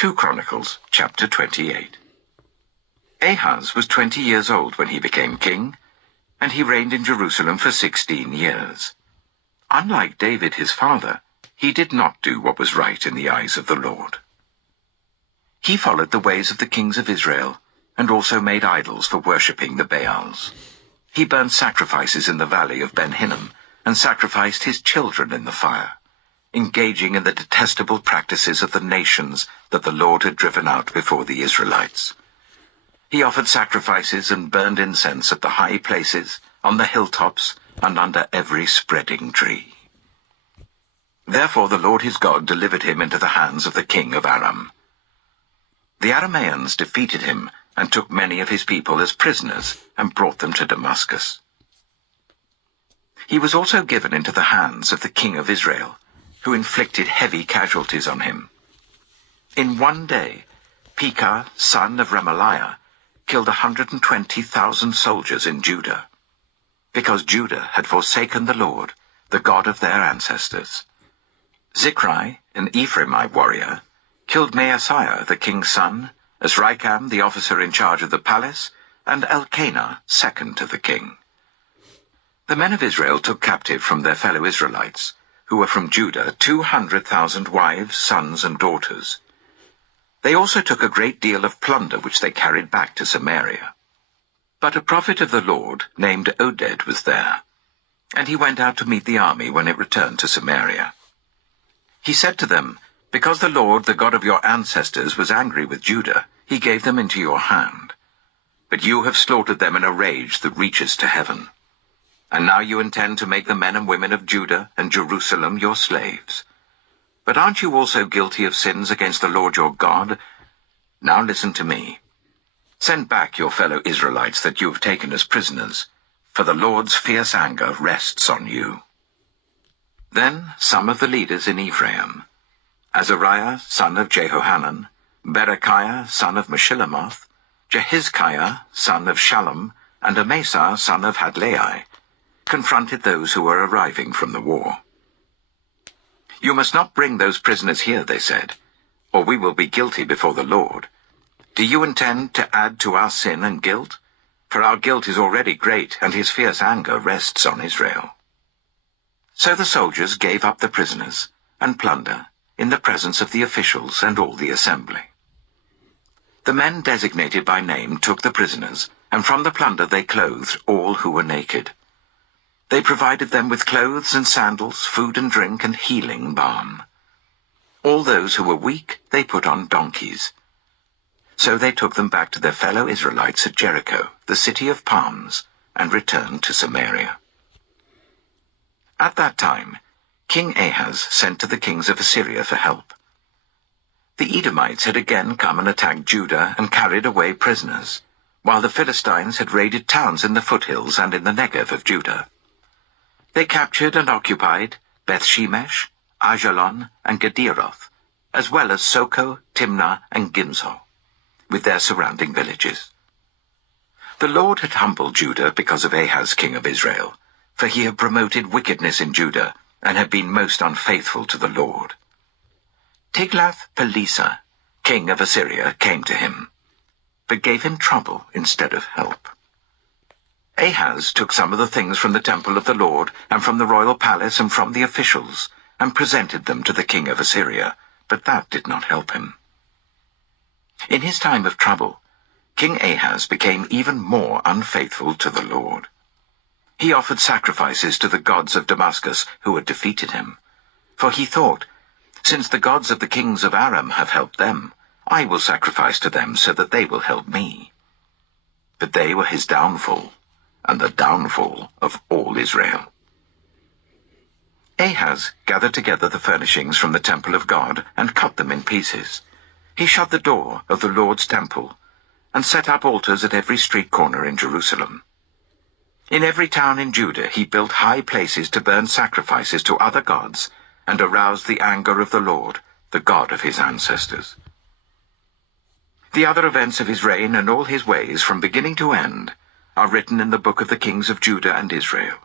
2 Chronicles, chapter 28. Ahaz was 20 years old when he became king, and he reigned in Jerusalem for 16 years. Unlike David his father, he did not do what was right in the eyes of the Lord. He followed the ways of the kings of Israel, and also made idols for worshipping the Baals. He burned sacrifices in the valley of Ben-Hinnom, and sacrificed his children in the fire, engaging in the detestable practices of the nations that the Lord had driven out before the Israelites. He offered sacrifices and burned incense at the high places, on the hilltops, and under every spreading tree. Therefore the Lord his God delivered him into the hands of the king of Aram. The Arameans defeated him, and took many of his people as prisoners, and brought them to Damascus. He was also given into the hands of the king of Israel, who inflicted heavy casualties on him. In one day, Pekah, son of Remaliah, killed 120,000 soldiers in Judah, because Judah had forsaken the Lord, the God of their ancestors. Zichri, an Ephraimite warrior, killed Maaseiah, the king's son, Azrikam, the officer in charge of the palace, and Elkanah, second to the king. The men of Israel took captive from their fellow Israelites, who were from Judah, 200,000 wives, sons, and daughters. They also took a great deal of plunder which they carried back to Samaria. But a prophet of the Lord named Oded was there, and he went out to meet the army when it returned to Samaria. He said to them, "Because the Lord, the God of your ancestors, was angry with Judah, he gave them into your hand. But you have slaughtered them in a rage that reaches to heaven. And now you intend to make the men and women of Judah and Jerusalem your slaves. But aren't you also guilty of sins against the Lord your God? Now listen to me. Send back your fellow Israelites that you have taken as prisoners, for the Lord's fierce anger rests on you." Then some of the leaders in Ephraim, Azariah, son of Jehohanan, Berechiah, son of Meshillemoth, Jehizkiah, son of Shallum, and Amasa, son of Hadlai, confronted those who were arriving from the war. "You must not bring those prisoners here," they said, "or we will be guilty before the Lord. Do you intend to add to our sin and guilt? For our guilt is already great, and his fierce anger rests on Israel." So the soldiers gave up the prisoners and plunder in the presence of the officials and all the assembly. The men designated by name took the prisoners, and from the plunder they clothed all who were naked. They provided them with clothes and sandals, food and drink, and healing balm. All those who were weak they put on donkeys. So they took them back to their fellow Israelites at Jericho, the city of palms, and returned to Samaria. At that time, King Ahaz sent to the kings of Assyria for help. The Edomites had again come and attacked Judah and carried away prisoners, while the Philistines had raided towns in the foothills and in the Negev of Judah. They captured and occupied Beth-Shemesh, Ajalon, and Gederoth, as well as Soko, Timnah, and Gimzo, with their surrounding villages. The Lord had humbled Judah because of Ahaz king of Israel, for he had promoted wickedness in Judah, and had been most unfaithful to the Lord. Tiglath-Pileser, king of Assyria, came to him, but gave him trouble instead of help. Ahaz took some of the things from the temple of the Lord, and from the royal palace, and from the officials, and presented them to the king of Assyria, but that did not help him. In his time of trouble, King Ahaz became even more unfaithful to the Lord. He offered sacrifices to the gods of Damascus who had defeated him, for he thought, "Since the gods of the kings of Aram have helped them, I will sacrifice to them so that they will help me." But they were his downfall, and the downfall of all Israel. Ahaz gathered together the furnishings from the temple of God and cut them in pieces. He shut the door of the Lord's temple and set up altars at every street corner in Jerusalem. In every town in Judah he built high places to burn sacrifices to other gods and arouse the anger of the Lord, the God of his ancestors. The other events of his reign and all his ways from beginning to end are written in the book of the kings of Judah and Israel.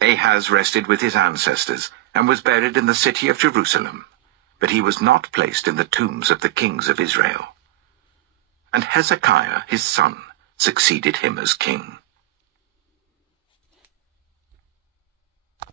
Ahaz rested with his ancestors and was buried in the city of Jerusalem. but he was not placed in the tombs of the kings of Israel. And Hezekiah his son succeeded him as king.